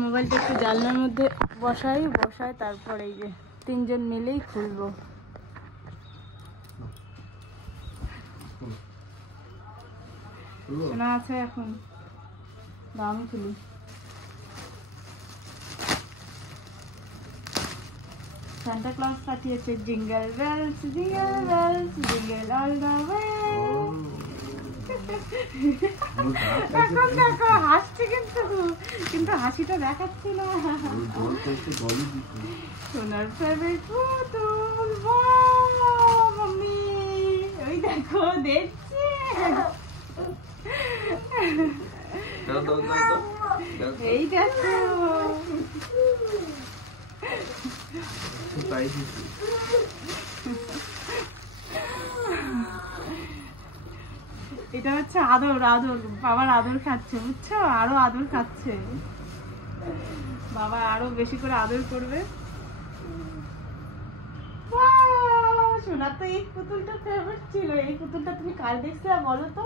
মোবাইলটা একটু জানলার মধ্যে বসাই তারপর এই যে তিনজন মিলেই খুলবো। শোনা আছে এখন, আমি খুলি। সান্টা ক্লজ পাঠিয়েছে jingle bells jingle all the way. এখন দেখো হাসছে, কিন্তু হাসিটা দেখাচ্ছি না। সোনার ফেভারিট পুতুল, মাম্মি ওই দেখো দেখছে। এই দেখো এটা হচ্ছে আদর, বাবার আদর খাচ্ছে, বুঝছো? আরো আদর খাচ্ছে, বাবা আরো বেশি করে আদর করবে। শোনা তো এই পুতুলটা ফেভারিট ছিল। এই পুতুলটা তুমি কার দেখছো বলো তো?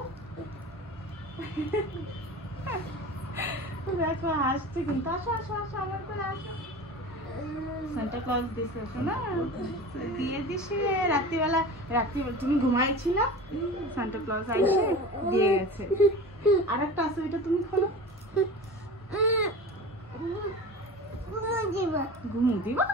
দেখো হাসছে কিন্তু। আসো আসো আসো আমার করে আসো। সান্টা ক্লজ দিছে, শোনা দিয়ে দিছে রাত্রিবেলা তুমি ঘুমাইছিল, সান্টা ক্লজ আইছে দিয়ে গেছে। আর একটা আছে, ওইটা তুমি খোলো। ঘুমু দিবা?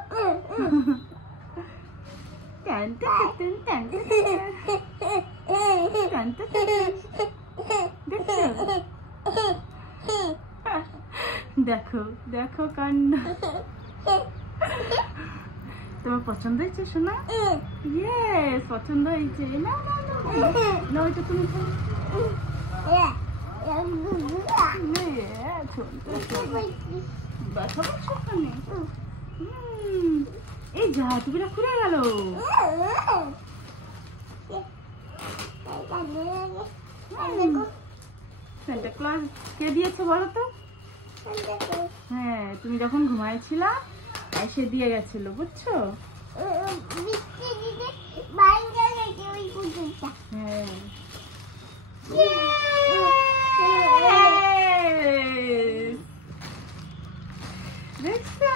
দেখো দেখো কান্না। তোমার পছন্দ হয়েছে শোনা? ইয়েস পছন্দ হয়েছে। না না না ওইটা তুমি এই যা টুপিটা খুলে গেল। সান্টা ক্লজ কে দিয়েছে বলো তো? হ্যাঁ, তুমি যখন ঘুমাইছিলা এসে দিয়ে গেছিল, বুঝছো? হ্যাঁ দেখছো?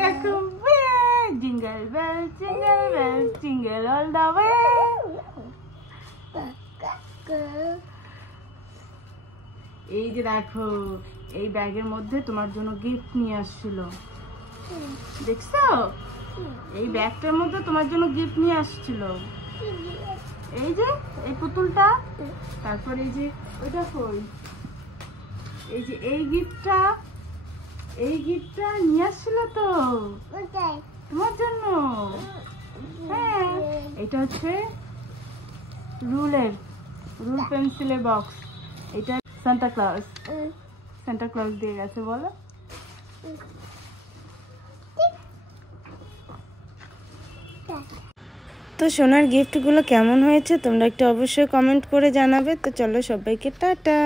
দেখো jingle bell jingle all the way. এই যে দেখো, এই ব্যাগের মধ্যে তোমার জন্য গিফট নিয়ে আসছিল, দেখছো? এই ব্যাগটার মধ্যে তোমার জন্য গিফট নিয়ে আসছিল। এই যে এই পুতুলটা, তারপর এই যে ওইটা কই, এই যে এই গিফটটা নিয়ে আসছিল তো তোমার জন্য। হ্যাঁ, এটা হচ্ছে রুল পেন্সিলের বক্স। এটা সান্টা ক্লজ দিয়ে গেছে বলো। তো সোনার গিফটগুলো কেমন হয়েছে তোমরা একটু অবশ্যই কমেন্ট করে জানাবে। তো চলো সবাইকে টাটা।